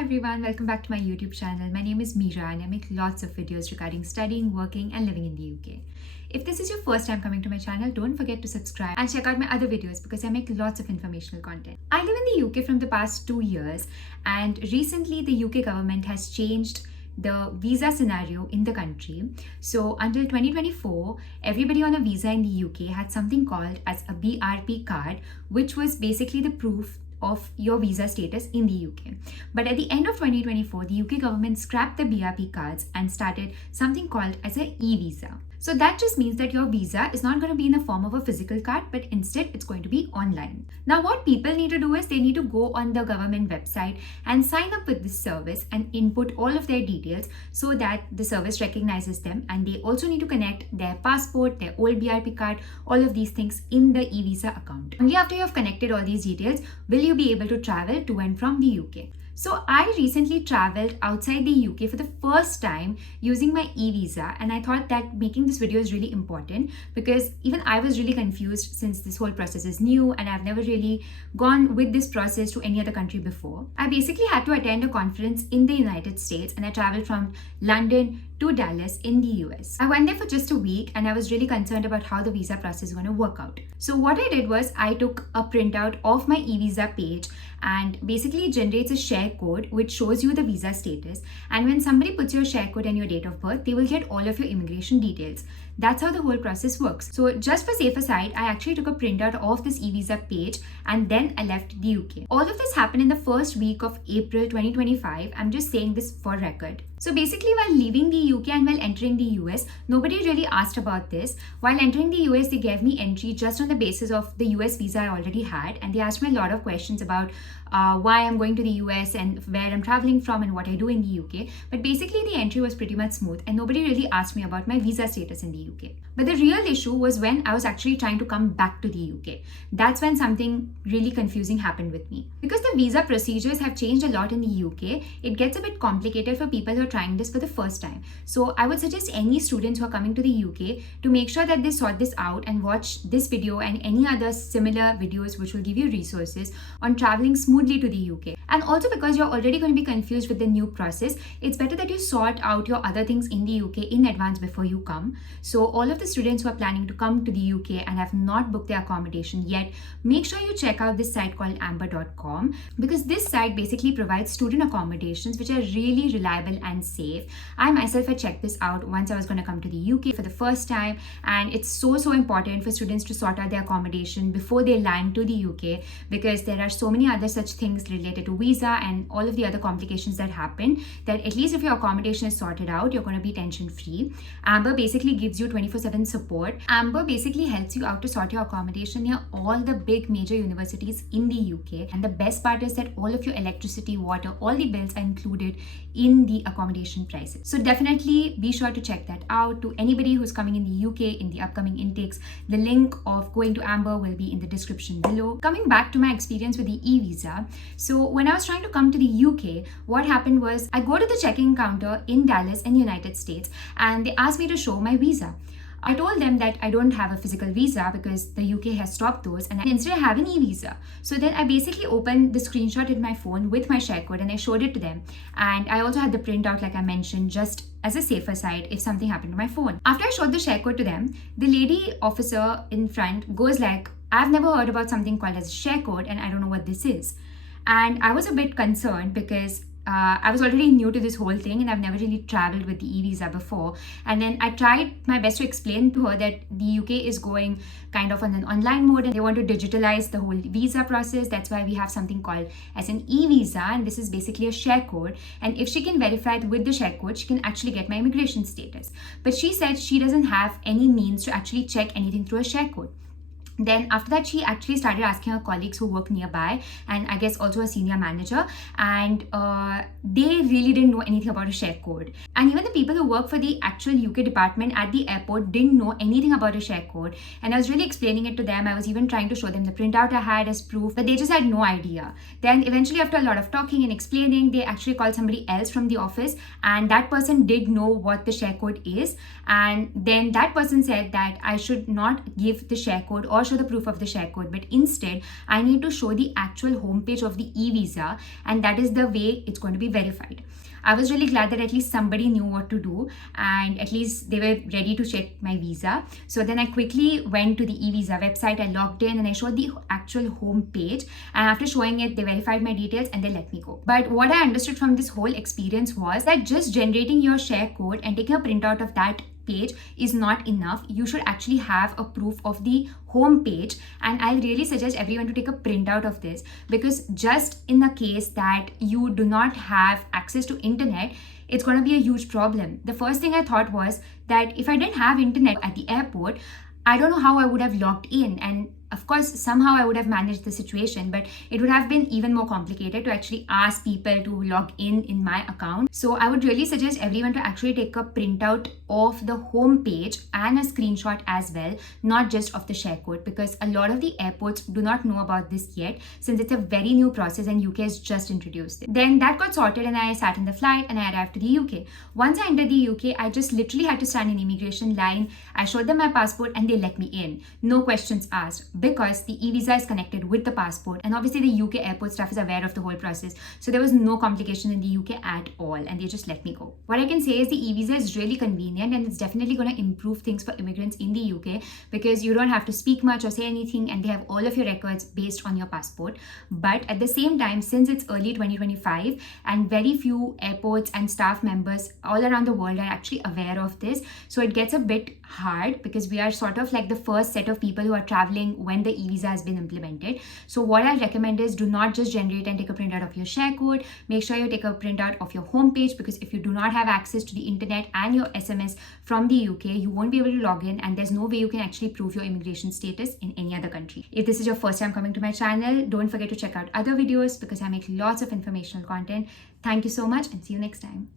everyone, welcome back to my YouTube channel. My name is Meera and I make lots of videos regarding studying, working and living in the UK. If this is your first time coming to my channel, don't forget to subscribe and check out my other videos because I make lots of informational content. I live in the UK from the past 2 years and recently the UK government has changed the visa scenario in the country. So until 2024, everybody on a visa in the UK had something called as a BRP card, which was basically the proof of your visa status in the UK. But at the end of 2024, the UK government scrapped the BRP cards and started something called as an eVisa. So that just means that your visa is not going to be in the form of a physical card, but instead it's going to be online. Now what people need to do is they need to go on the government website and sign up with this service and input all of their details so that the service recognizes them, and they also need to connect their passport, their old BRP card, all of these things in the eVisa account. Only after you have connected all these details will you be able to travel to and from the UK. So I recently traveled outside the UK for the first time using my eVisa, and I thought that making this video is really important because even I was really confused since this whole process is new and I've never really gone with this process to any other country before. I basically had to attend a conference in the United States and I traveled from London to Dallas in the US. I went there for just a week and I was really concerned about how the visa process is going to work out. So what I did was I took a printout of my eVisa page and basically it generates a share code which shows you the visa status, and when somebody puts your share code and your date of birth, they will get all of your immigration details. That's how the whole process works. So just for safer side, I actually took a printout of this eVisa page and then I left the UK. All of this happened in the first week of April 2025. I'm just saying this for record. So basically while leaving the UK and while entering the US, nobody really asked about this. While entering the US, they gave me entry just on the basis of the US visa I already had, and they asked me a lot of questions about why I'm going to the US and where I'm traveling from and what I do in the UK. But basically the entry was pretty much smooth and nobody really asked me about my visa status in the UK. But the real issue was when I was actually trying to come back to the UK. That's when something really confusing happened with me. Because the visa procedures have changed a lot in the UK, it gets a bit complicated for people who are trying this for the first time. So I would suggest any students who are coming to the UK to make sure that they sort this out and watch this video and any other similar videos which will give you resources on traveling smoothly to the UK. And also because you're already going to be confused with the new process, it's better that you sort out your other things in the UK in advance before you come. So all of the students who are planning to come to the UK and have not booked their accommodation yet, make sure you check out this site called amber.com, because this site basically provides student accommodations which are really reliable and safe. I myself had checked this out once I was going to come to the UK for the first time, and it's so important for students to sort out their accommodation before they land to the UK, because there are so many other such things related to visa and all of the other complications that happen, that at least if your accommodation is sorted out, you're going to be tension free. Amber basically gives you 24/7 support. Amber basically helps you out to sort your accommodation near all the big major universities in the UK, and the best part is that all of your electricity, water, all the bills are included in the accommodation prices. So definitely be sure to check that out. To anybody who's coming in the UK in the upcoming intakes, the link of going to Amber will be in the description below. Coming back to my experience with the eVisa, so when I was trying to come to the UK, what happened was I go to the check-in counter in Dallas in the United States and they asked me to show my visa. I told them that I don't have a physical visa because the UK has stopped those, and instead I have an eVisa. So then I basically opened the screenshot in my phone with my share code and I showed it to them. And I also had the printout like I mentioned, just as a safer side if something happened to my phone. After I showed the share code to them, the lady officer in front goes like, "I've never heard about something called as a share code and I don't know what this is." And I was a bit concerned because I was already new to this whole thing and I've never really traveled with the eVisa before. And then I tried my best to explain to her that the UK is going kind of on an online mode and they want to digitalize the whole visa process. That's why we have something called as an eVisa, and this is basically a share code. And if she can verify it with the share code, she can actually get my immigration status. But she said she doesn't have any means to actually check anything through a share code. Then after that, she actually started asking her colleagues who work nearby, and I guess also a senior manager, and they really didn't know anything about a share code. And even the people who work for the actual UK department at the airport didn't know anything about a share code. And I was really explaining it to them. I was even trying to show them the printout I had as proof, but they just had no idea. Then eventually, after a lot of talking and explaining, they actually called somebody else from the office, and that person did know what the share code is. And then that person said that I should not give the share code or show the proof of the share code, but instead I need to show the actual homepage of the eVisa, and that is the way it's going to be verified. I was really glad that at least somebody knew what to do, and at least they were ready to check my visa. So then I quickly went to the eVisa website, I logged in and I showed the actual home page, and after showing it, they verified my details and they let me go. But what I understood from this whole experience was that just generating your share code and taking a printout of that page is not enough. You should actually have a proof of the home page, and I really suggest everyone to take a printout of this, because just in the case that you do not have access to internet, it's going to be a huge problem. The first thing I thought was that if I didn't have internet at the airport, I don't know how I would have logged in, and of course somehow I would have managed the situation, but it would have been even more complicated to actually ask people to log in my account. So I would really suggest everyone to actually take a printout of the home page and a screenshot as well, not just of the share code, because a lot of the airports do not know about this yet, since it's a very new process and UK has just introduced it. Then that got sorted and I sat in the flight and I arrived to the UK. Once I entered the UK, I just literally had to stand in immigration line. I showed them my passport and they let me in. No questions asked, because the eVisa is connected with the passport, and obviously the UK airport staff is aware of the whole process. So there was no complication in the UK at all, and they just let me go. What I can say is the eVisa is really convenient, and it's definitely going to improve things for immigrants in the UK, because you don't have to speak much or say anything, and they have all of your records based on your passport. But at the same time, since it's early 2025 and very few airports and staff members all around the world are actually aware of this, so it gets a bit hard, because we are sort of like the first set of people who are traveling when the eVisa has been implemented. So what I recommend is, do not just generate and take a printout of your share code. Make sure you take a printout of your homepage, because if you do not have access to the internet and your SMS from the UK, you won't be able to log in, and there's no way you can actually prove your immigration status in any other country. If this is your first time coming to my channel, don't forget to check out other videos, because I make lots of informational content. Thank you so much and see you next time.